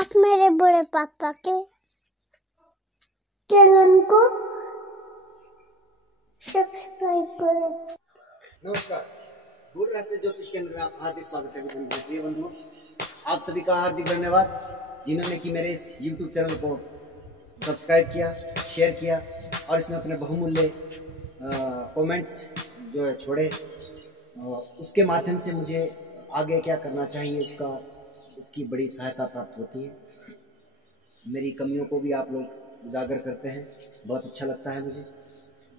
आप मेरे बड़े पापा के चैनल को सब्सक्राइब करें। नमस्कार, दूर रहस्य ज्योतिष केंद्र में आप हार्दिक स्वागत है। प्रिय बंधुओं, आप सभी का हार्दिक धन्यवाद जिन्होंने कि मेरे इस YouTube चैनल को सब्सक्राइब किया, शेयर किया और इसमें अपने बहुमूल्य कमेंट्स जो है छोड़े। उसके माध्यम से मुझे आगे क्या करना चाहिए उसकी बड़ी सहायता प्राप्त होती है। मेरी कमियों को भी आप लोग उजागर करते हैं, बहुत अच्छा लगता है मुझे।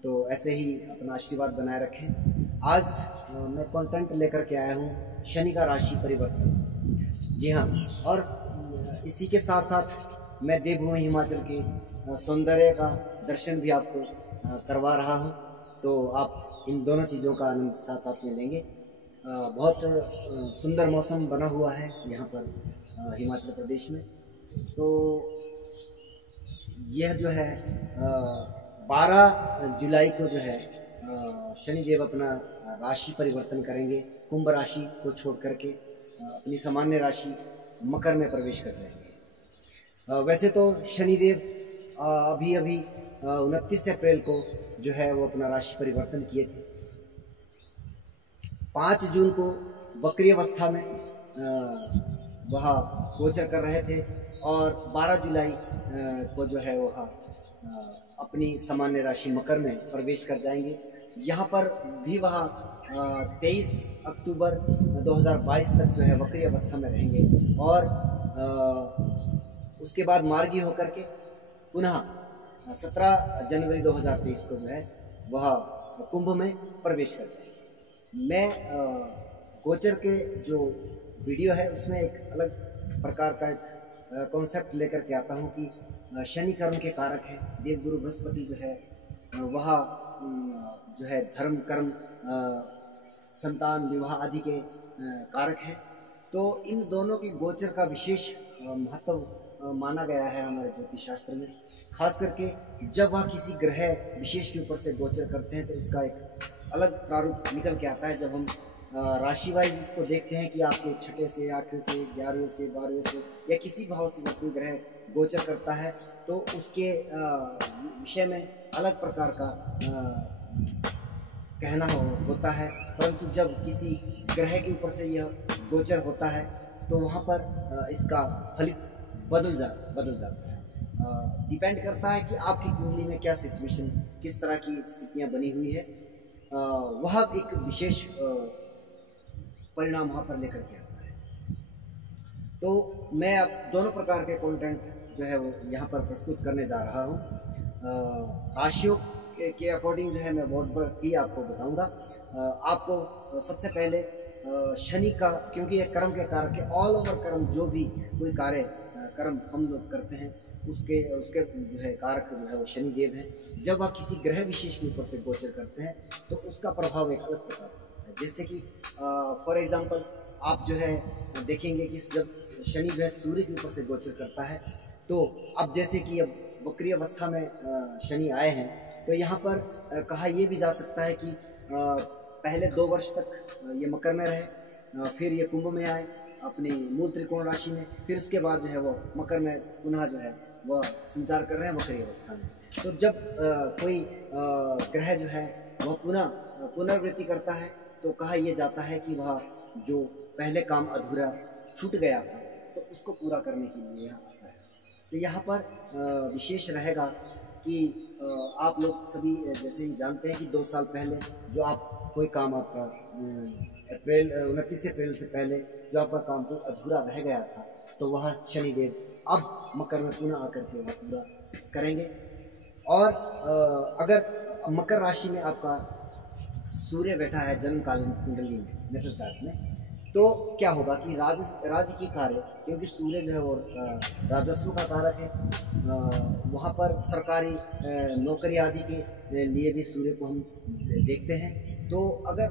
तो ऐसे ही अपना आशीर्वाद बनाए रखें। आज मैं कंटेंट लेकर के आया हूँ शनि का राशि परिवर्तन। जी हाँ, और इसी के साथ साथ मैं देवभूमि हिमाचल के सौंदर्य का दर्शन भी आपको करवा रहा हूँ। तो आप इन दोनों चीज़ों का आनंद साथ साथ में लेंगे। बहुत सुंदर मौसम बना हुआ है यहाँ पर हिमाचल प्रदेश में। तो यह जो है 12 जुलाई को जो है शनिदेव अपना राशि परिवर्तन करेंगे। कुंभ राशि को छोड़ करके अपनी सामान्य राशि मकर में प्रवेश कर जाएंगे। वैसे तो शनिदेव अभी 29 अप्रैल को जो है वो अपना राशि परिवर्तन किए थे। 5 जून को वक्री अवस्था में वह गोचर कर रहे थे और 12 जुलाई को जो है वह अपनी सामान्य राशि मकर में प्रवेश कर जाएंगे। यहाँ पर भी वह 23 अक्टूबर 2022 तक जो है वक्री अवस्था में रहेंगे और उसके बाद मार्गी होकर के पुनः 17 जनवरी 2023 को जो है वह कुंभ में प्रवेश कर जाएंगे। मैं गोचर के जो वीडियो है उसमें एक अलग प्रकार का एक कॉन्सेप्ट लेकर के आता हूँ कि शनि कर्म के कारक है, देवगुरु बृहस्पति जो है वह जो है धर्म कर्म संतान विवाह आदि के कारक है। तो इन दोनों के गोचर का विशेष महत्व माना गया है हमारे ज्योतिष शास्त्र में। खास करके जब वह किसी ग्रह विशेष के ऊपर से गोचर करते हैं तो इसका एक अलग प्रारूप निकल के आता है। जब हम राशि वाइज इसको देखते हैं कि आपके 6ठे से 8वें से 11वें से 12वें से या किसी भाव से जब कोई ग्रह गोचर करता है तो उसके विषय में अलग प्रकार का कहना होता है। परंतु जब किसी ग्रह के ऊपर से यह गोचर होता है तो वहाँ पर इसका फलित बदल जाता है। डिपेंड करता है कि आपकी कुंडली में क्या सिचुएशन, किस तरह की स्थितियाँ बनी हुई है, वह एक विशेष परिणाम वहाँ पर लेकर के आता है। तो मैं अब दोनों प्रकार के कंटेंट जो है वो यहाँ पर प्रस्तुत करने जा रहा हूँ। राशियों के अकॉर्डिंग जो है मैं बहुत बार भी आपको बताऊँगा। आपको सबसे पहले शनि का, क्योंकि ये कर्म के कारक है, ऑल ओवर कर्म जो भी कोई कार्य कर्म हम लोग करते हैं उसके जो है कारक जो है वो शनिदेव है। जब वह किसी ग्रह विशेष के ऊपर से गोचर करते हैं तो उसका प्रभाव एक अलग प्रकार का है। जैसे कि फॉर एग्जांपल आप जो है देखेंगे कि जब शनि जो है सूर्य के ऊपर से गोचर करता है तो अब जैसे कि अब वक्री अवस्था में शनि आए हैं तो यहाँ पर कहा यह भी जा सकता है कि पहले 2 वर्ष तक ये मकर में रहे, फिर ये कुंभ में आए अपनी मूल त्रिकोण राशि में, फिर उसके बाद जो है वो मकर में पुनः जो है वह संचार कर रहे हैं वक्री अवस्था में। तो जब कोई ग्रह जो है वह पुनर्वृत्ति करता है तो कहा यह जाता है कि वह जो पहले काम अधूरा छूट गया था तो उसको पूरा करने के लिए यहाँ आता है। तो यहाँ पर विशेष रहेगा कि आप लोग सभी जैसे ही जानते हैं कि 2 साल पहले जो आप कोई काम आपका 29 अप्रैल से पहले जो आपका काम कोई अधूरा रह गया था तो वह शनिदेव अब मकर में पुनः आकर के वह पूरा करेंगे। और अगर मकर राशि में आपका सूर्य बैठा है जन्मकालीन कुंडली में, नेटल चार्ट में, तो क्या होगा कि राज्य की कार्य, क्योंकि सूर्य जो है वो राजस्व का कारक है, वहाँ पर सरकारी नौकरी आदि के लिए भी सूर्य को हम देखते हैं। तो अगर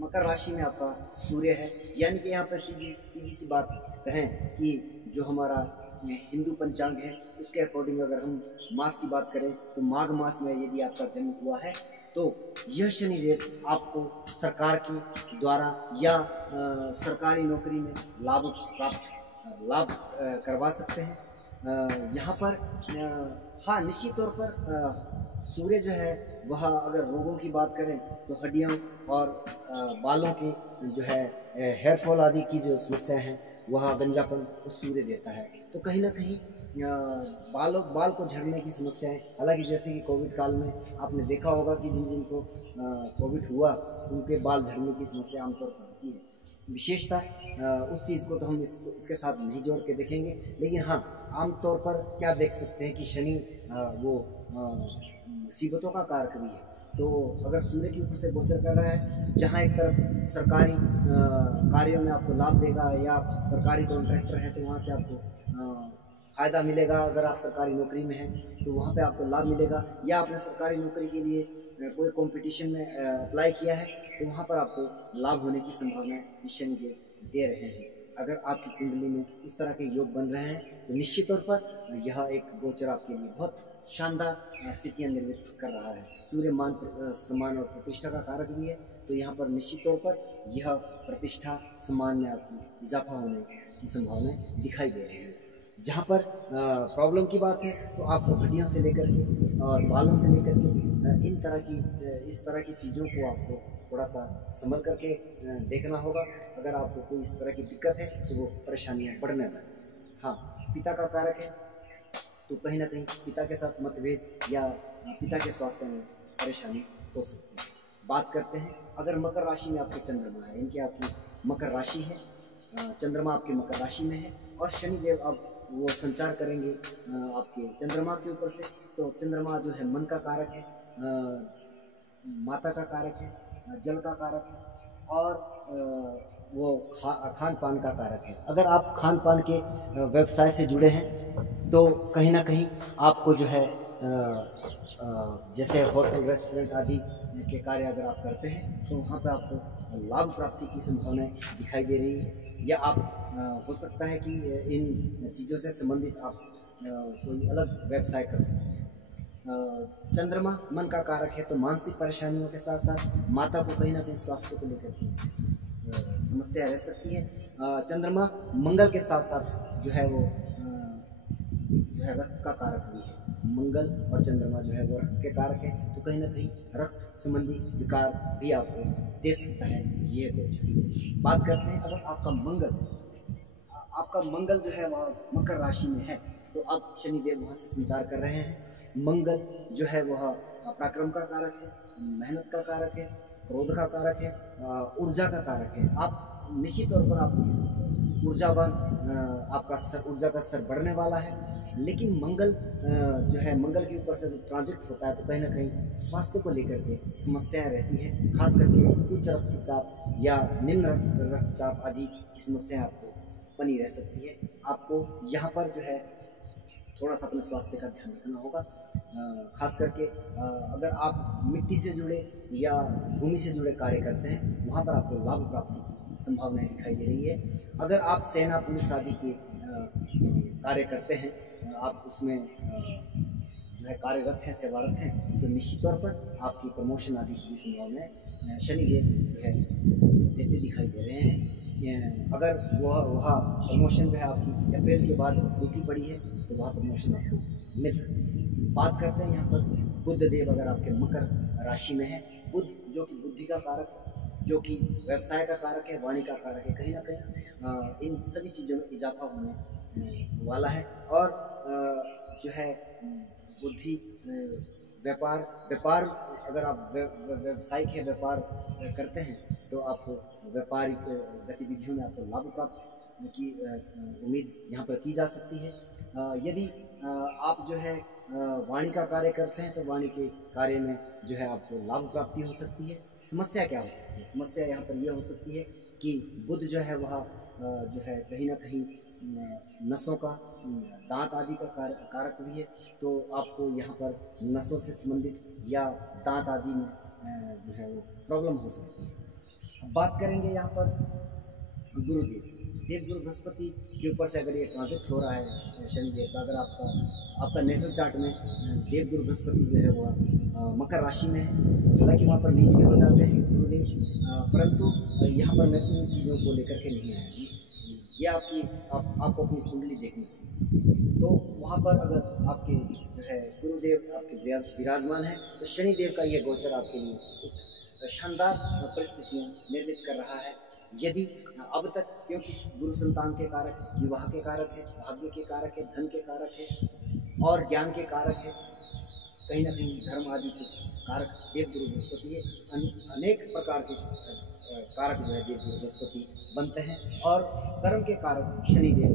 मकर राशि में आपका सूर्य है, यानी कि यहाँ पर सीधी सी बात कहें कि जो हमारा हिंदू पंचांग है उसके अकॉर्डिंग अगर हम मास की बात करें तो माघ मास में यदि आपका जन्म हुआ है तो यह शनिदेव आपको सरकार के द्वारा या सरकारी नौकरी में लाभ प्राप्त लाभ करवा सकते हैं। यहाँ पर हाँ, निश्चित तौर पर सूर्य जो है वह, अगर रोगों की बात करें तो हड्डियों और बालों की जो है हेयर फॉल आदि की जो समस्या है वह गंजापन को सूर्य देता है। तो कहीं ना कहीं बाल को झड़ने की समस्याएं, हालांकि जैसे कि कोविड काल में आपने देखा होगा कि जिनको कोविड हुआ उनके बाल झड़ने की समस्या आमतौर पर होती है। विशेषता उस चीज़ को तो हम इसके साथ नहीं जोड़ के देखेंगे, लेकिन हाँ, आमतौर पर क्या देख सकते हैं कि शनि वो मुसीबतों का कारक भी है। तो अगर सूर्य के ऊपर से गोचर कर रहा है, जहाँ एक तरफ सरकारी कार्यों में आपको लाभ देगा, या आप सरकारी कॉन्ट्रैक्टर हैं तो वहाँ से आपको फ़ायदा मिलेगा। अगर आप सरकारी नौकरी में हैं तो वहाँ पे आपको लाभ मिलेगा, या आपने सरकारी नौकरी के लिए कोई कंपटीशन में अप्लाई किया है तो वहाँ पर आपको लाभ होने की संभावना शनिदेव दे रहे हैं। अगर आपकी कुंडली में उस तरह के योग बन रहे हैं तो निश्चित तौर पर यह एक गोचर आपके लिए बहुत शानदार स्थितियाँ निर्मित कर रहा है। सूर्य मान सम्मान और प्रतिष्ठा का कारक भी है, तो यहाँ पर निश्चित तौर पर यह प्रतिष्ठा सम्मान में आपकी इजाफा होने की संभावनाएं दिखाई दे रही है। जहाँ पर प्रॉब्लम की बात है तो आपको हड्डियों से लेकर के और बालों से लेकर के इस तरह की चीज़ों को आपको थोड़ा सा संभल करके देखना होगा। अगर आपको कोई इस तरह की दिक्कत है तो वो परेशानियाँ बढ़ने लगें। हाँ, पिता का कारक है तो कहीं ना कहीं पिता के साथ मतभेद या पिता के स्वास्थ्य में परेशानी हो सकती है। बात करते हैं, अगर मकर राशि में आपके चंद्रमा है, इनकी आपकी मकर राशि है, चंद्रमा आपके मकर राशि में है और शनिदेव अब वो संचार करेंगे आपके चंद्रमा के ऊपर से। तो चंद्रमा जो है मन का कारक है, माता का कारक है, जल का कारक है और वो खान पान का कारक है। अगर आप खान पान के व्यवसाय से जुड़े हैं तो कहीं ना कहीं आपको जो है जैसे होटल रेस्टोरेंट आदि के कार्य अगर आप करते हैं तो वहाँ पर आपको लाभ प्राप्ति की संभावनाएं दिखाई दे रही है। या आप हो सकता है कि इन चीज़ों से संबंधित आप कोई अलग व्यवसाय कर सकते हैं। चंद्रमा मन का कारक है, तो मानसिक परेशानियों के साथ साथ माता को कहीं ना कहीं स्वास्थ्य को लेकर समस्या रह सकती है। चंद्रमा मंगल के साथ साथ जो है वो जो है रक्त का कारक भी है। मंगल और चंद्रमा जो है वो रक्त के कारक है, तो कहीं ना कहीं रक्त संबंधी विकार भी आपको दे सकता है ये गोचर। बात करते हैं, अगर आपका मंगल जो है वह मकर राशि में है तो अब शनिदेव वहाँ से संचार कर रहे हैं। मंगल जो है वह पराक्रम का कारक है, मेहनत का कारक है, क्रोध का कारक है, ऊर्जा का कारक है। आप निश्चित तौर पर आप ऊर्जावान, आपका ऊर्जा का स्तर बढ़ने वाला है। लेकिन मंगल जो है, मंगल के ऊपर से जो ट्रांजिट होता है तो कहीं ना कहीं स्वास्थ्य को लेकर के समस्याएं रहती है, खास करके उच्च रक्तचाप या निम्न रक्तचाप आदि की समस्याएं आपको बनी रह सकती है। आपको यहाँ पर जो है थोड़ा सा अपने स्वास्थ्य का ध्यान रखना होगा। खास करके अगर आप मिट्टी से जुड़े या भूमि से जुड़े कार्य करते हैं वहाँ पर आपको लाभ प्राप्ति की संभावनाएं दिखाई दे रही है। अगर आप सेना पुलिस आदि के कार्य करते हैं, आप उसमें जो है कार्यरत हैं, सेवारत हैं, तो निश्चित तौर पर आपकी प्रमोशन आदि की संभावनाएं शनिदेव जो है देते दिखाई दे रहे हैं। अगर वह प्रमोशन जो है आपकी अप्रैल के बाद रुकी पड़ी है तो वह प्रमोशन आपको मिल सकती है। बात करते हैं यहाँ पर बुध देव अगर आपके मकर राशि में है, बुध जो कि बुद्धि का कारक है, जो कि व्यवसाय का कारक है, वाणी का कारक है, कहीं ना कहीं इन सभी चीज़ों में इजाफा होने वाला है। और जो है बुद्धि व्यापार अगर आप व्यावसायिक है, व्यापार करते हैं तो आपको व्यापारिक गतिविधियों में आपको लाभ प्राप्त की उम्मीद यहाँ पर की जा सकती है। यदि आप जो है वाणी का कार्य करते हैं तो वाणी के कार्य में जो है आपको लाभ प्राप्ति हो सकती है। समस्या क्या हो सकती है? समस्या यहाँ पर यह हो सकती है कि बुध जो है वह जो है कहीं ना कहीं नसों का, दांत आदि का कारक भी है, तो आपको यहाँ पर नसों से संबंधित या दांत आदि में जो है वो प्रॉब्लम हो सकती है। अब बात करेंगे यहाँ पर गुरुदेव, देवगुरु बृहस्पति के ऊपर से अगर ये ट्रांजिट हो रहा है शनिदेव का, अगर आपका नेटल चार्ट में देवगुरु बृहस्पति जो है वो मकर राशि में है, हालांकि वहाँ पर नीच भी हो जाते हैं गुरुदेव, परंतु यहाँ पर मैं उन चीज़ों को लेकर के नहीं आया हूँ। या आपको अपनी कुंडली देखनी है, तो वहाँ पर अगर आपके जो है गुरुदेव आपके विराजमान है, तो शनिदेव का यह गोचर आपके लिए शानदार परिस्थितियाँ निर्मित कर रहा है। यदि अब तक, क्योंकि गुरु संतान के कारक है, विवाह के कारक है, भाग्य के कारक है, धन के कारक है और ज्ञान के कारक है, कहीं ना कहीं धर्म आदि के कारक देव गुरु बृहस्पति है। अनेक प्रकार के कारक जो है देव गुरु बृहस्पति बनते हैं, और कर्म के कारक शनिदेव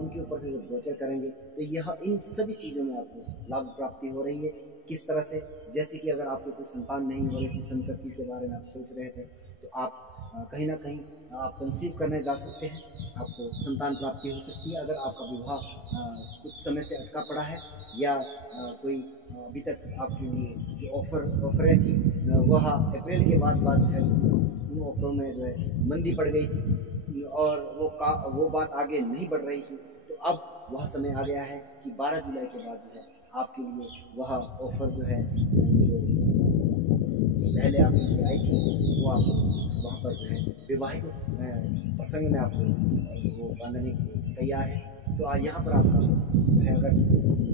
उनके ऊपर से जब गोचर करेंगे तो यह इन सभी चीज़ों में आपको लाभ प्राप्ति हो रही है। किस तरह से, जैसे कि अगर आपको कोई संतान नहीं हो रही थी, संतति के बारे में आप सोच रहे थे, तो आप कहीं ना कहीं आप कंसीव करने जा सकते हैं, आपको संतान प्राप्ति हो सकती है। अगर आपका विवाह कुछ समय से अटका पड़ा है, या कोई अभी तक आपके लिए जो ऑफरें थी वह अप्रैल के बाद जो है उन ऑफरों में जो है मंदी पड़ गई थी और वो बात आगे नहीं बढ़ रही थी, तो अब वह समय आ गया है कि 12 जुलाई के बाद जो है आपके लिए वह ऑफर जो है, जो पहले आपके लिए आई थी, वो आपको वहाँ पर जो है विवाहित प्रसंग में आपको वो बांधने के लिए तैयार है। तो यहाँ पर आपका जो है, अगर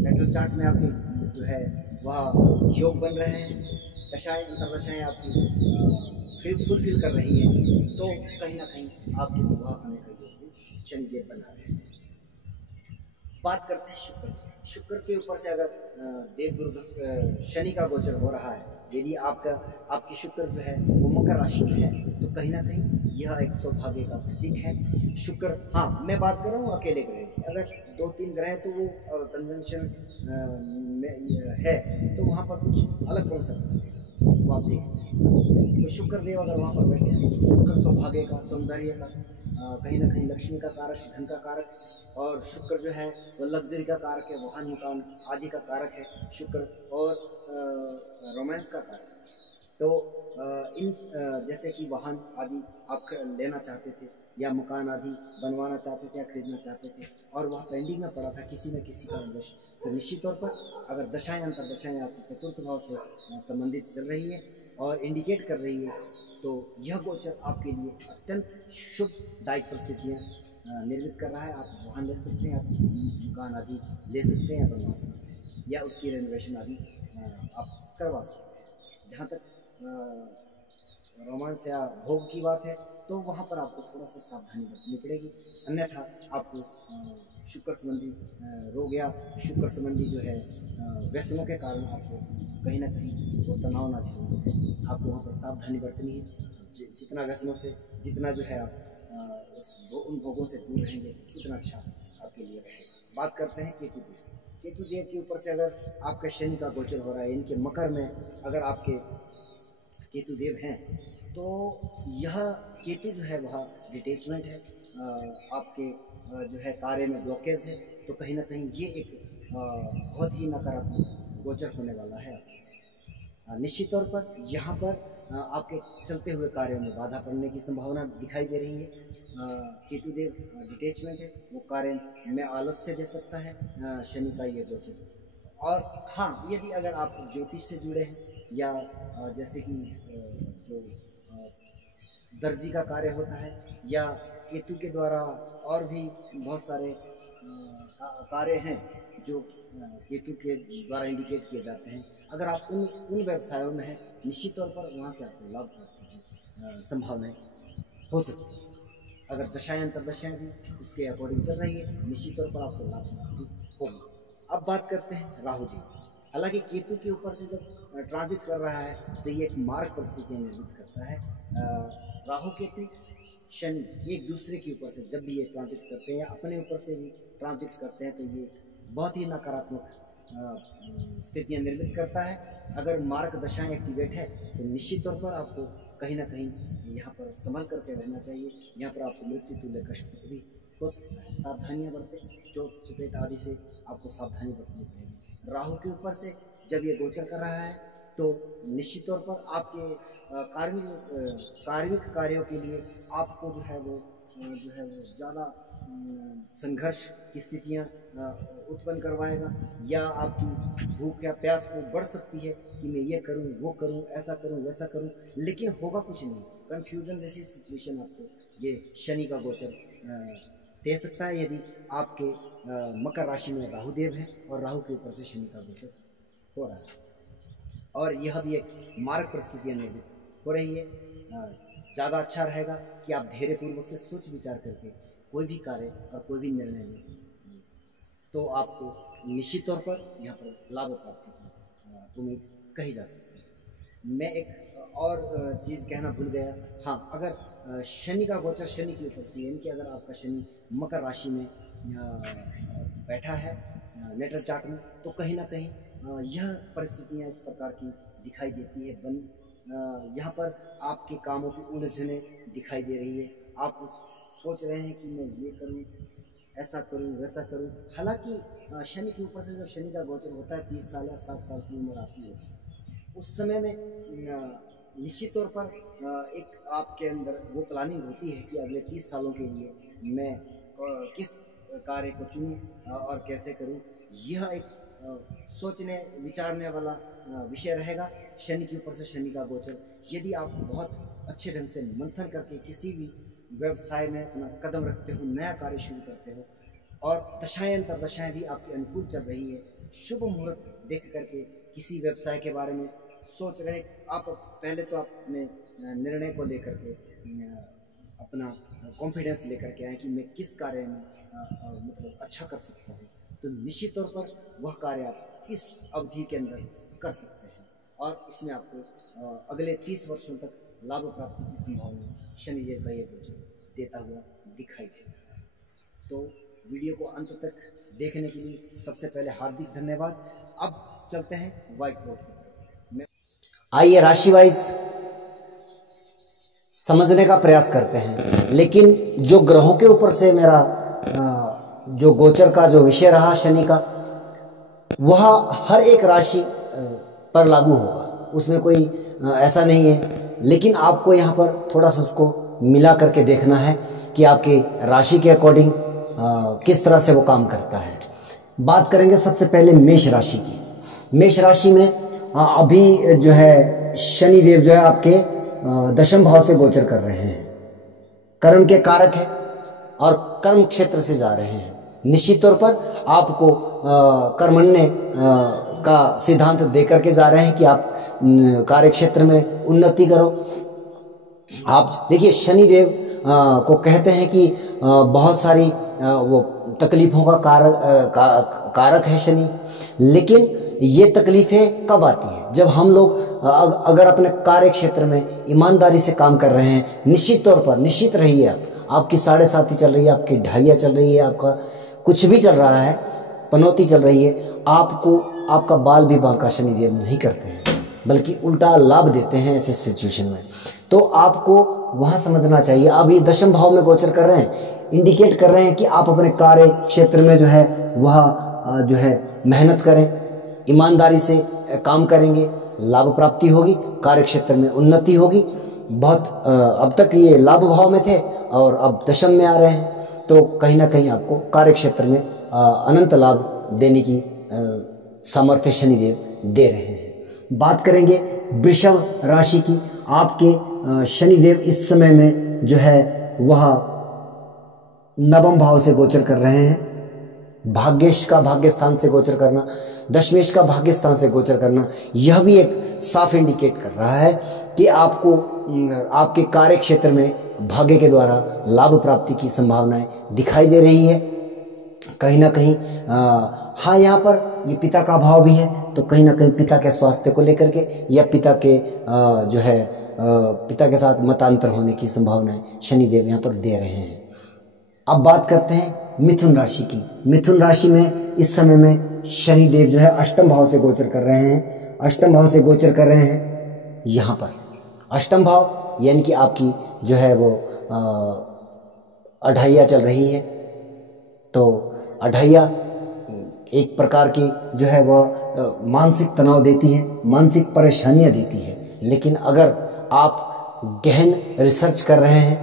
नेटल चार्ट में आपके जो है वह योग बन रहे हैं, दशाएं अंतर्दशाएं आपकी फुलफिल कर रही हैं, तो कहीं ना कहीं आपके विवाह होने का योग शनिदेव बना रहे हैं। बात करते हैं शुक्र के ऊपर से अगर देव गुरु शनि का गोचर हो रहा है, यदि आपकी शुक्र जो है वो मकर राशि में है, तो कहीं ना कहीं यह एक सौभाग्य का प्रतीक है। शुक्र, हाँ मैं बात कर रहा हूँ अकेले ग्रह की, अगर 2-3 ग्रह तो वो कंजंक्शन में है, तो वहाँ पर कुछ अलग कौन सा वो आप देख लीजिए। तो शुक्र देव अगर वहाँ पर बैठे हैं, शुक्र सौभाग्य का, सौंदर्य का, कहीं ना कहीं लक्ष्मी का कारक, धन का कारक, और शुक्र जो है वो लग्जरी का कारक है, वाहन मकान आदि का कारक है शुक्र, और रोमांस का कारक। तो इन जैसे कि वाहन आदि आप लेना चाहते थे, या मकान आदि बनवाना चाहते थे, या खरीदना चाहते थे, और वह पेंडिंग में पड़ा था किसी न किसी कारणवश, तो निश्चित तौर पर अगर दशाएं अंतर्दशाएं आपके चतुर्थ भाव से संबंधित चल रही है और इंडिकेट कर रही है, तो यह गोचर आपके लिए अत्यंत शुभदायक परिस्थितियाँ निर्मित कर रहा है। आप वाहन ले सकते हैं, आप मकान आदि ले सकते हैं, बनवा सकते हैं, या उसकी रेनोवेशन आदि आप करवा सकते हैं। जहाँ तक रोमांस या भोग की बात है, तो वहाँ पर आपको थोड़ा सा सावधानी बरतनी पड़ेगी, अन्यथा आपको शुक्र संबंधी रोग या शुक्र संबंधी जो है व्यसनों के कारण आपको कहीं ना कहीं वो तनाव ना झेलना है। आपको वहाँ पर सावधानी बरतनी है। जितना व्यसनों से, जितना जो है आप उन भोगों से दूर रहेंगे, उतना अच्छा आपके लिए रहेगा। बात करते हैं केतु देव। केतु देव के ऊपर से अगर आपका शनि का गोचर हो रहा है, इनके मकर में अगर आपके केतु देव हैं, तो यह केतु जो है वह डिटेचमेंट है, आपके जो है कार्य में ब्लॉकेज है, तो कहीं ना कहीं ये एक बहुत ही नकारात्मक गोचर होने वाला है। निश्चित तौर पर यहाँ पर आपके चलते हुए कार्यों में बाधा पड़ने की संभावना दिखाई दे रही है। केतु देव डिटेचमेंट है, वो कार्य में आलस्य दे सकता है शनि का ये गोचर। और हाँ, यदि अगर आप ज्योतिष से जुड़े हैं, या जैसे कि जो दर्जी का कार्य होता है, या केतु के द्वारा और भी बहुत सारे कार्य हैं जो केतु के द्वारा इंडिकेट किए जाते हैं, अगर आप उन व्यवसायों में हैं, निश्चित तौर पर वहाँ से आपको लाभ प्राप्ति की संभावनाएं हो सकती है। अगर दशाएं अंतर्दशाएं भी उसके अकॉर्डिंग चल रही है, निश्चित तौर पर आपको लाभ प्राप्ति होगी। अब बात करते हैं राहु देव। हालांकि केतु के ऊपर से जब ट्रांजिट कर रहा है, तो ये एक मार्ग परिस्थितियाँ निर्मित करता है। राहु केतु शनि एक दूसरे के ऊपर से जब भी ये ट्रांजिट करते हैं, या अपने ऊपर से भी ट्रांजिट करते हैं, तो ये बहुत ही नकारात्मक स्थितियाँ निर्मित करता है। अगर मार्ग दशाएं एक्टिवेट है, तो निश्चित तौर पर आपको कहीं ना कहीं यहाँ पर संभल करके रहना चाहिए। यहाँ पर आपको मृत्यु तुल्य कष्ट भी हो सकता है। सावधानियाँ बरतें, चोट चपेट आदि से आपको सावधानी बरतनी पड़ेगी। राहु के ऊपर से जब ये गोचर कर रहा है, तो निश्चित तौर पर आपके कार्मिक कार्यों के लिए आपको जो है वो ज़्यादा संघर्ष की स्थितियाँ उत्पन्न करवाएगा, या आपकी भूख या प्यास वो बढ़ सकती है कि मैं ये करूं, वो करूं, ऐसा करूं, वैसा करूं, लेकिन होगा कुछ नहीं। कन्फ्यूजन जैसी सिचुएशन आपको ये शनि का गोचर दे सकता है यदि आपके मकर राशि में राहु देव है और राहु के ऊपर से शनि का गोचर हो रहा है। और यह भी एक मार्ग परिस्थितियाँ निर्मित हो रही है। ज़्यादा अच्छा रहेगा कि आप धैर्यपूर्वक से सोच विचार करके कोई भी कार्य और कोई भी निर्णय लें, तो आपको निश्चित तौर पर यहाँ पर लाभ प्राप्ति की उम्मीद कही जा सकती है। मैं एक और चीज़ कहना भूल गया। हाँ, अगर शनि का गोचर शनि के ऊपर से, यानी कि अगर आपका शनि मकर राशि में बैठा है नेटल चार्ट में, तो कहीं ना कहीं यह परिस्थितियाँ इस प्रकार की दिखाई देती है। यहाँ पर आपके कामों की उलझने दिखाई दे रही है। आप सोच रहे हैं कि मैं ये करूँ, ऐसा करूँ, वैसा करूँ। हालांकि शनि के ऊपर से जब शनि का गोचर होता है 30 साल या 60 साल की उम्र आपकी होती है, उस समय में निश्चित तौर पर एक आपके अंदर वो प्लानिंग होती है कि अगले 30 सालों के लिए मैं किस कार्य को चुनूँ और कैसे करूँ। यह एक सोचने विचारने वाला विषय रहेगा। शनि के ऊपर से शनि का गोचर, यदि आप बहुत अच्छे ढंग से मंथन करके किसी भी व्यवसाय में अपना कदम रखते हो, नया कार्य शुरू करते हो और दशाएं अंतर्दशाएं भी आपकी अनुकूल चल रही है, शुभ मुहूर्त देख करके किसी व्यवसाय के बारे में सोच रहे, आप पहले तो आप अपने निर्णय को लेकर के अपना कॉन्फिडेंस लेकर के आए कि मैं किस कार्य में मतलब अच्छा कर सकता हूँ, तो निश्चित तौर पर वह कार्य आप इस अवधि के अंदर कर सकते हैं और उसमें आपको अगले 30 वर्षों तक लाभ प्राप्ति की संभावना शनिदेव का ये गोचर देता हुआ दिखाई दे रहा है। तो वीडियो को अंत तक देखने के लिए सबसे पहले हार्दिक धन्यवाद। अब चलते हैं व्हाइट बोर्ड की तरफ। आइए राशि वाइज समझने का प्रयास करते हैं। लेकिन जो ग्रहों के ऊपर से मेरा जो गोचर का जो विषय रहा शनि का, वह हर एक राशि पर लागू होगा, उसमें कोई ऐसा नहीं है। लेकिन आपको यहाँ पर थोड़ा सा उसको मिला करके देखना है कि आपकी राशि के अकॉर्डिंग किस तरह से वो काम करता है। बात करेंगे सबसे पहले मेष राशि की। मेष राशि में अभी जो है शनि देव जो है आपके दशम भाव से गोचर कर रहे हैं, कर्म के कारक है और कर्म क्षेत्र से जा रहे हैं। निश्चित तौर पर आपको कर्मण्य का सिद्धांत देकर के जा रहे हैं कि आप कार्य क्षेत्र में उन्नति करो। आप देखिए शनिदेव को कहते हैं कि बहुत सारी वो तकलीफों का कारक है शनि। लेकिन ये तकलीफें कब आती हैं? जब हम लोग अगर अपने कार्य क्षेत्र में ईमानदारी से काम कर रहे हैं। निश्चित तौर पर निश्चित रहिए, आपकी 7.5 चल रही है, आपकी 2.5 चल रही है, आपका कुछ भी चल रहा है, पनौती चल रही है, आपको आपका बाल भी बांका शनिदेव नहीं करते हैं, बल्कि उल्टा लाभ देते हैं ऐसे सिचुएशन में। तो आपको वहां समझना चाहिए। अब ये दशम भाव में गोचर कर रहे हैं, इंडिकेट कर रहे हैं कि आप अपने कार्य क्षेत्र में जो है वह जो है मेहनत करें, ईमानदारी से काम करेंगे, लाभ प्राप्ति होगी, कार्य क्षेत्र में उन्नति होगी। बहुत अब तक ये लाभ भाव में थे और अब दशम में आ रहे हैं, तो कहीं ना कहीं आपको कार्य क्षेत्र में अनंत लाभ देने की सामर्थ्य शनिदेव दे रहे हैं। बात करेंगे वृषभ राशि की। आपके शनिदेव इस समय में जो है वह नवम भाव से गोचर कर रहे हैं। भाग्येश का भाग्य स्थान से गोचर करना, दशमेश का भाग्य स्थान से गोचर करना, यह भी एक साफ इंडिकेट कर रहा है कि आपको आपके कार्य क्षेत्र में भाग्य के द्वारा लाभ प्राप्ति की संभावनाएं दिखाई दे रही है। कहीं ना कहीं हाँ, यहाँ पर ये पिता का भाव भी है, तो कहीं ना कहीं पिता के स्वास्थ्य को लेकर के या पिता के जो है पिता के साथ मतांतर होने की संभावनाएं शनिदेव यहाँ पर दे रहे हैं। अब बात करते हैं मिथुन राशि की। मिथुन राशि में इस समय में शनिदेव जो है अष्टम भाव से गोचर कर रहे हैं। अष्टम भाव से गोचर कर रहे हैं यहाँ पर। अष्टम भाव यानी कि आपकी जो है वो 2.5 चल रही है, तो 2.5 एक प्रकार की जो है वह मानसिक तनाव देती है, मानसिक परेशानियां देती है। लेकिन अगर आप गहन रिसर्च कर रहे हैं,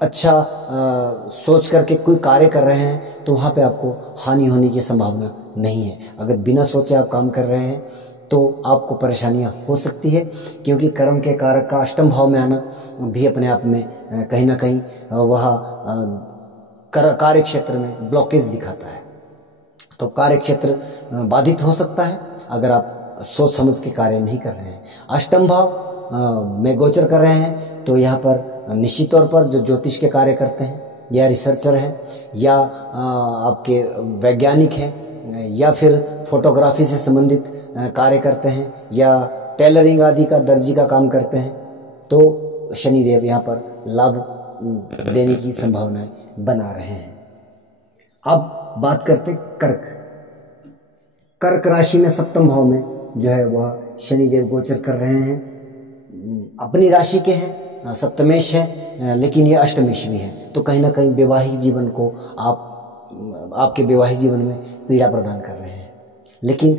अच्छा सोच करके कोई कार्य कर रहे हैं, तो वहाँ पे आपको हानि होने की संभावना नहीं है। अगर बिना सोचे आप काम कर रहे हैं तो आपको परेशानियां हो सकती है, क्योंकि कर्म के कारक का अष्टम भाव में आना भी अपने आप में कहीं ना कहीं वह कार्य क्षेत्र में ब्लॉकेज दिखाता है। तो कार्य क्षेत्र बाधित हो सकता है अगर आप सोच समझ के कार्य नहीं कर रहे हैं। अष्टम भाव में गोचर कर रहे हैं तो यहाँ पर निश्चित तौर पर जो ज्योतिष के कार्य करते हैं या रिसर्चर हैं या आपके वैज्ञानिक हैं या फिर फोटोग्राफी से संबंधित कार्य करते हैं या टेलरिंग आदि का दर्जी का काम करते हैं तो शनिदेव यहाँ पर लाभ देने की संभावनाएं बना रहे हैं। अब बात करते कर्क। कर्क राशि में सप्तम भाव में जो है वह शनिदेव गोचर कर रहे हैं। अपनी राशि के हैं, सप्तमेश है लेकिन ये अष्टमेश भी है, तो कहीं ना कहीं वैवाहिक जीवन को आपके वैवाहिक जीवन में पीड़ा प्रदान कर रहे हैं, लेकिन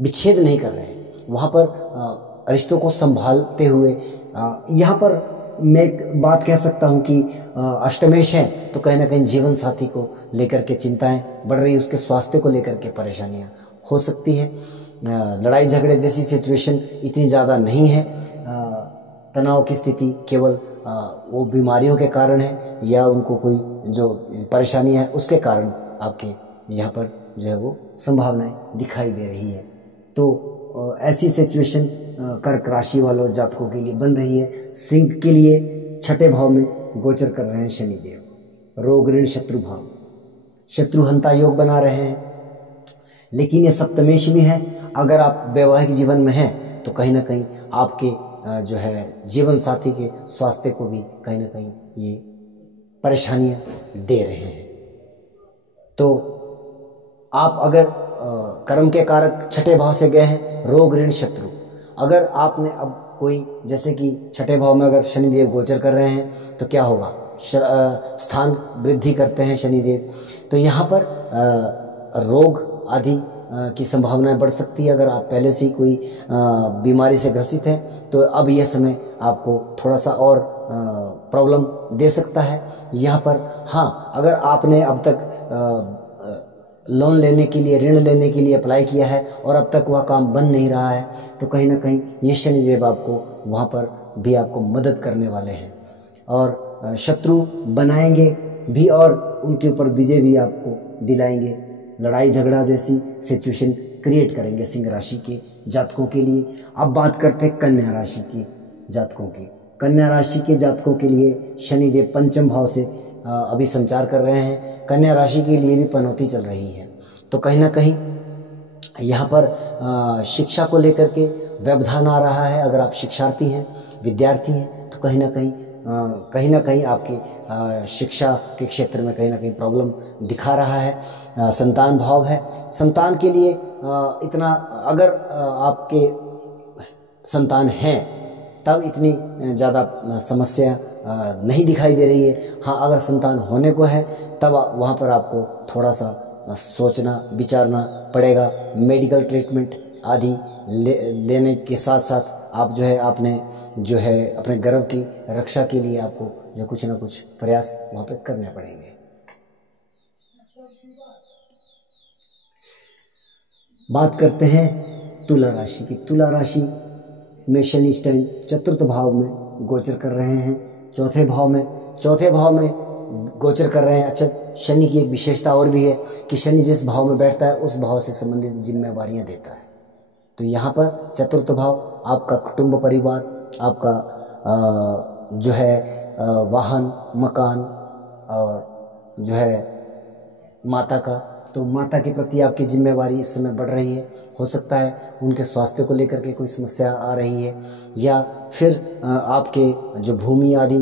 विच्छेद नहीं कर रहे हैं। वहाँ पर रिश्तों को संभालते हुए यहाँ पर मैं एक बात कह सकता हूँ कि अष्टमेश है तो कहीं ना कहीं जीवन साथी को लेकर के चिंताएं बढ़ रही, उसके स्वास्थ्य को लेकर के परेशानियाँ हो सकती है। लड़ाई झगड़े जैसी सिचुएशन इतनी ज़्यादा नहीं है। तनाव की स्थिति केवल वो बीमारियों के कारण है या उनको कोई जो परेशानी है उसके कारण आपके यहाँ पर जो है वो संभावनाएं दिखाई दे रही है। तो ऐसी सिचुएशन कर्क राशि वालों जातकों के लिए बन रही है। सिंह के लिए छठे भाव में गोचर कर रहे हैं शनिदेव। रोग ऋण शत्रु भाव, शत्रुहंता योग बना रहे हैं, लेकिन ये सप्तमेश भी है। अगर आप वैवाहिक जीवन में हैं तो कहीं ना कहीं आपके जो है जीवन साथी के स्वास्थ्य को भी कहीं ना कहीं ये परेशानियां दे रहे हैं। तो आप अगर कर्म के कारक छठे भाव से गए हैं, रोग ऋण शत्रु, अगर आपने अब कोई जैसे कि छठे भाव में अगर शनिदेव गोचर कर रहे हैं तो क्या होगा, स्थान वृद्धि करते हैं शनिदेव, तो यहाँ पर रोग आदि की संभावनाएं बढ़ सकती है। अगर आप पहले से ही कोई बीमारी से ग्रसित हैं तो अब यह समय आपको थोड़ा सा और प्रॉब्लम दे सकता है। यहाँ पर हाँ, अगर आपने अब तक लोन लेने के लिए, ऋण लेने के लिए अप्लाई किया है और अब तक वह काम बन नहीं रहा है तो कहीं ना कहीं ये शनिदेव आपको वहाँ पर भी आपको मदद करने वाले हैं और शत्रु बनाएंगे भी और उनके ऊपर विजय भी आपको दिलाएंगे। लड़ाई झगड़ा जैसी सिचुएशन क्रिएट करेंगे सिंह राशि के जातकों के लिए। अब बात करते हैं कन्या राशि के जातकों की। कन्या राशि के जातकों के लिए शनिदेव पंचम भाव से अभी संचार कर रहे हैं। कन्या राशि के लिए भी पनौती चल रही है, तो कहीं ना कहीं यहाँ पर शिक्षा को लेकर के व्यवधान आ रहा है। अगर आप शिक्षार्थी हैं, विद्यार्थी हैं, तो कहीं ना कहीं आपकी शिक्षा के क्षेत्र में कहीं ना कहीं प्रॉब्लम दिखा रहा है। संतान भाव है, संतान के लिए इतना अगर आपके संतान हैं तब इतनी ज़्यादा समस्या नहीं दिखाई दे रही है। हाँ, अगर संतान होने को है तब वहाँ पर आपको थोड़ा सा सोचना विचारना पड़ेगा। मेडिकल ट्रीटमेंट आदि लेने के साथ साथ आप जो है आपने जो है अपने गर्भ की रक्षा के लिए आपको जो कुछ ना कुछ प्रयास वहाँ पे करने पड़ेंगे। बात करते हैं तुला राशि की। तुला राशि में शनि इस टाइम चतुर्थ भाव में गोचर कर रहे हैं। चौथे भाव में गोचर कर रहे हैं। अच्छा, शनि की एक विशेषता और भी है कि शनि जिस भाव में बैठता है उस भाव से संबंधित जिम्मेवारियां देता है। तो यहाँ पर चतुर्थ भाव आपका कुटुंब परिवार, आपका जो है वाहन मकान और जो है माता का, तो माता के प्रति आपकी जिम्मेवारी इस समय बढ़ रही है। हो सकता है उनके स्वास्थ्य को लेकर के कोई समस्या आ रही है या फिर आपके जो भूमि आदि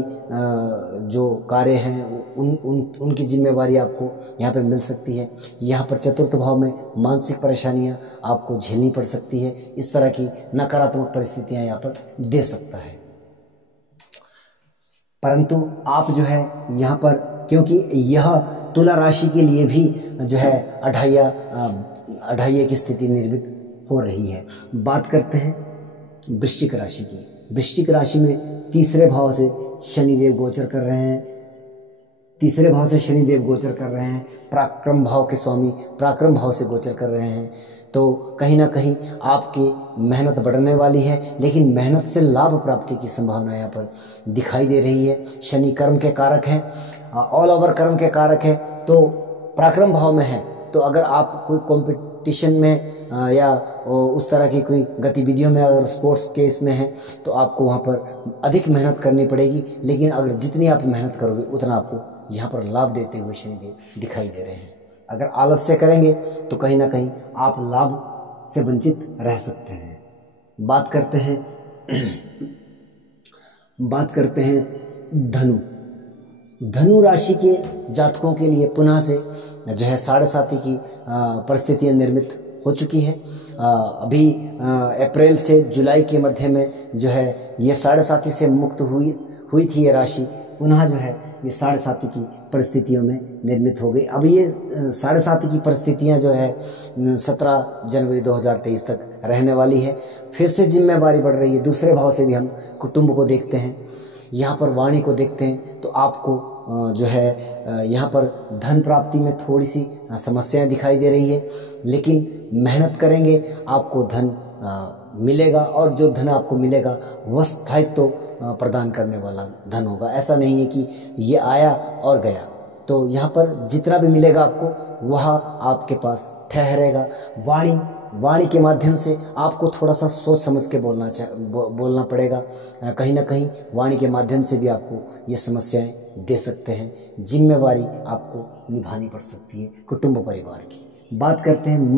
जो कार्य हैं उनकी जिम्मेवारी आपको यहाँ पर मिल सकती है। यहाँ पर चतुर्थ भाव में मानसिक परेशानियाँ आपको झेलनी पड़ सकती है। इस तरह की नकारात्मक परिस्थितियाँ यहाँ पर दे सकता है। परंतु आप जो है यहाँ पर, क्योंकि यह तुला राशि के लिए भी जो है अढ़ाइये की स्थिति निर्मित हो रही है। बात करते हैं वृश्चिक राशि की। वृश्चिक राशि में तीसरे भाव से शनिदेव गोचर कर रहे हैं। तीसरे भाव से शनिदेव गोचर कर रहे हैं। पराक्रम भाव के स्वामी पराक्रम भाव से गोचर कर रहे हैं। तो कहीं ना कहीं आपकी मेहनत बढ़ने वाली है, लेकिन मेहनत से लाभ प्राप्ति की संभावना यहाँ पर दिखाई दे रही है। शनि कर्म के कारक हैं ऑल ओवर कर्म के कारक है तो पराक्रम भाव में है, तो अगर आप कोई कंपटीशन में या उस तरह की कोई गतिविधियों में अगर स्पोर्ट्स के इसमें है तो आपको वहाँ पर अधिक मेहनत करनी पड़ेगी। लेकिन अगर जितनी आप मेहनत करोगे उतना आपको यहाँ पर लाभ देते हुए शनिदेव दिखाई दे रहे हैं। अगर आलस्य करेंगे तो कहीं ना कहीं आप लाभ से वंचित रह सकते हैं। बात करते हैं धनु राशि के जातकों के लिए पुनः से जो है साढ़े साथी की परिस्थितियां निर्मित हो चुकी है। अभी अप्रैल से जुलाई के मध्य में जो है ये साढ़े साथी से मुक्त हुई थी ये राशि, पुनः जो है ये साढ़े साथी की परिस्थितियों में निर्मित हो गई। अब ये साढ़े साथी की परिस्थितियां जो है 17 जनवरी 2023 तक रहने वाली है। फिर से जिम्मेवारी बढ़ रही है। दूसरे भाव से भी हम कुटुंब को देखते हैं, यहाँ पर वाणी को देखते हैं, तो आपको जो है यहाँ पर धन प्राप्ति में थोड़ी सी समस्याएं दिखाई दे रही है। लेकिन मेहनत करेंगे आपको धन मिलेगा, और जो धन आपको मिलेगा वह स्थायित्व प्रदान करने वाला धन होगा। ऐसा नहीं है कि ये आया और गया। तो यहाँ पर जितना भी मिलेगा आपको वह आपके पास ठहरेगा। वाणी के माध्यम से आपको थोड़ा सा सोच समझ के बोलना पड़ेगा। कहीं ना कहीं वाणी के माध्यम से भी आपको ये समस्याएं दे सकते हैं। जिम्मेवारी आपको निभानी पड़ सकती है कुटुंब परिवार की। बात करते हैं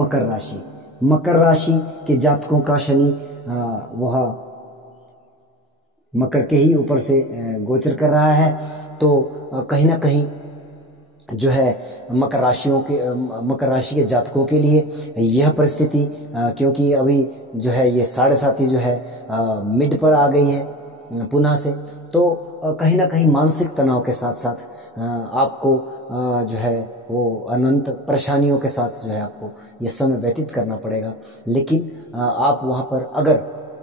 मकर राशि के जातकों का शनि वह मकर के ही ऊपर से गोचर कर रहा है। तो कहीं ना कहीं जो है मकर राशि के जातकों के लिए यह परिस्थिति, क्योंकि अभी जो है ये साढ़े साथी जो है मिड पर आ गई है पुनः से, तो कहीं ना कहीं मानसिक तनाव के साथ साथ आपको जो है वो अनंत परेशानियों के साथ जो है आपको ये समय व्यतीत करना पड़ेगा। लेकिन आप वहाँ पर अगर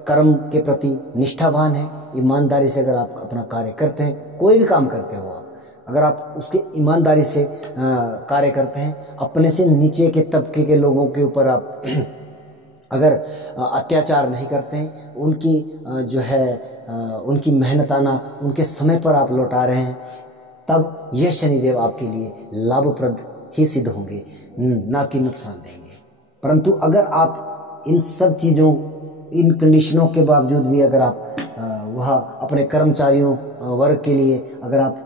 कर्म के प्रति निष्ठावान हैं, ईमानदारी से अगर आप अपना कार्य करते हैं, कोई भी काम करते हो आप, अगर आप उसके ईमानदारी से कार्य करते हैं, अपने से नीचे के तबके के लोगों के ऊपर आप अगर अत्याचार नहीं करते हैं, उनकी जो है उनकी मेहनताना उनके समय पर आप लौटा रहे हैं, तब यह शनिदेव आपके लिए लाभप्रद ही सिद्ध होंगे, ना कि नुकसान देंगे। परंतु अगर आप इन सब चीज़ों, इन कंडीशनों के बावजूद भी अगर आप वह अपने कर्मचारियों वर्ग के लिए अगर आप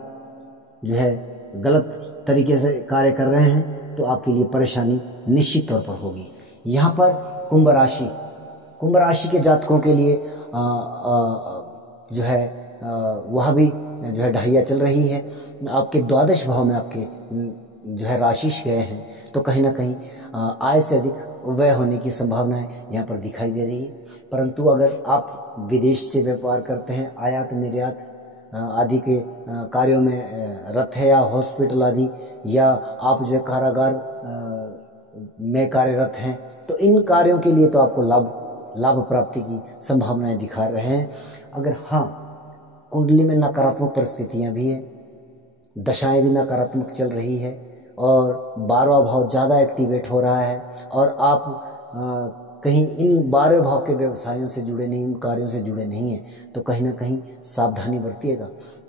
जो है गलत तरीके से कार्य कर रहे हैं तो आपके लिए परेशानी निश्चित तौर पर होगी। यहाँ पर कुंभ राशि के जातकों के लिए जो है वह भी जो है ढाइया चल रही है। आपके द्वादश भाव में आपके जो है राशिश गए हैं, तो कहीं ना कहीं आय से अधिक व्यय होने की संभावनाएं यहाँ पर दिखाई दे रही है। परंतु अगर आप विदेश से व्यापार करते हैं, आयात निर्यात आदि के कार्यों में रत है, या हॉस्पिटल आदि, या आप जो है कारागार में कार्यरत हैं, तो इन कार्यों के लिए तो आपको लाभ प्राप्ति की संभावनाएं दिखा रहे हैं। अगर हाँ कुंडली में नकारात्मक परिस्थितियां भी हैं, दशाएं भी नकारात्मक चल रही है, और 12वां भाव ज़्यादा एक्टिवेट हो रहा है, और आप कहीं इन 12वें भाव के व्यवसायों से जुड़े नहीं, इन कार्यों से जुड़े नहीं हैं, तो कहीं ना कहीं सावधानी बरतिएगा।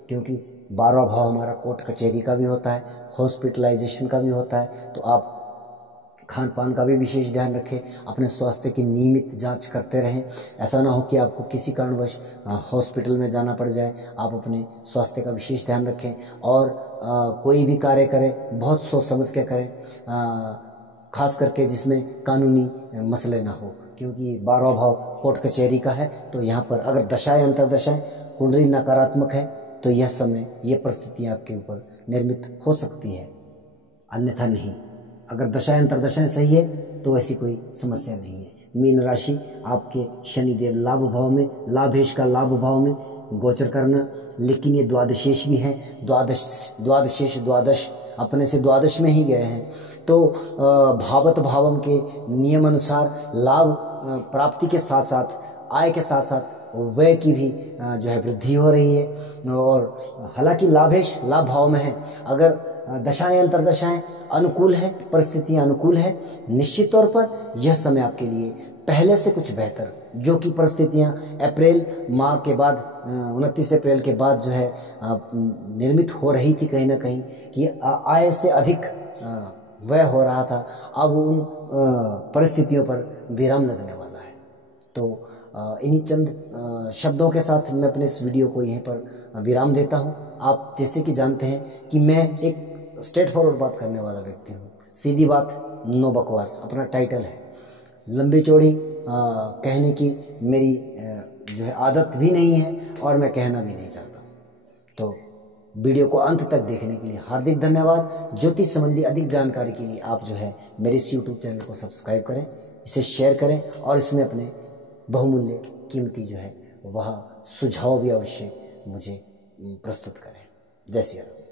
क्योंकि 12वां भाव हमारा कोर्ट कचहरी का भी होता है, हॉस्पिटलाइजेशन का भी होता है। तो आप खान पान का भी विशेष ध्यान रखें, अपने स्वास्थ्य की नियमित जांच करते रहें। ऐसा ना हो कि आपको किसी कारणवश हॉस्पिटल में जाना पड़ जाए। आप अपने स्वास्थ्य का विशेष ध्यान रखें, और कोई भी कार्य करें बहुत सोच समझ के करें, खास करके जिसमें कानूनी मसले ना हो, क्योंकि 12वां भाव कोर्ट कचहरी का है। तो यहाँ पर अगर दशाएं अंतरदशाएं कुंडली नकारात्मक है तो यह समय, ये परिस्थितियाँ आपके ऊपर निर्मित हो सकती है, अन्यथा नहीं। अगर दशाएं अंतरदशाएं सही है तो ऐसी कोई समस्या नहीं है। मीन राशि आपके शनिदेव लाभ भाव में, लाभेश का लाभ भाव में गोचर करना, लेकिन ये द्वादशेश भी हैं। द्वादश अपने से द्वादश में ही गए हैं। तो भावत भावम के नियम अनुसार लाभ प्राप्ति के साथ साथ, आय के साथ साथ व्यय की भी जो है वृद्धि हो रही है। और हालांकि लाभेश लाभ भाव में है, अगर दशाएं अंतरदशाएं अनुकूल है, परिस्थितियां अनुकूल है, निश्चित तौर पर यह समय आपके लिए पहले से कुछ बेहतर, जो कि परिस्थितियां अप्रैल माह के बाद 29 अप्रैल के बाद जो है निर्मित हो रही थी कहीं ना कहीं, कि आय से अधिक व्यय हो रहा था, अब उन परिस्थितियों पर विराम लगने वाला है। तो इन्हीं चंद शब्दों के साथ मैं अपने इस वीडियो को यहीं पर विराम देता हूं। आप जैसे कि जानते हैं कि मैं एक स्ट्रेट फॉरवर्ड बात करने वाला व्यक्ति हूं, सीधी बात, नो बकवास, अपना टाइटल है। लंबी चौड़ी कहने की मेरी जो है आदत भी नहीं है और मैं कहना भी नहीं चाहता। तो वीडियो को अंत तक देखने के लिए हार्दिक धन्यवाद। ज्योतिष संबंधी अधिक जानकारी के लिए आप जो है मेरे इस यूट्यूब चैनल को सब्सक्राइब करें, इसे शेयर करें और इसमें अपने बहुमूल्य कीमती जो है वह सुझाव भी अवश्य मुझे प्रस्तुत करें। जय श्री राम।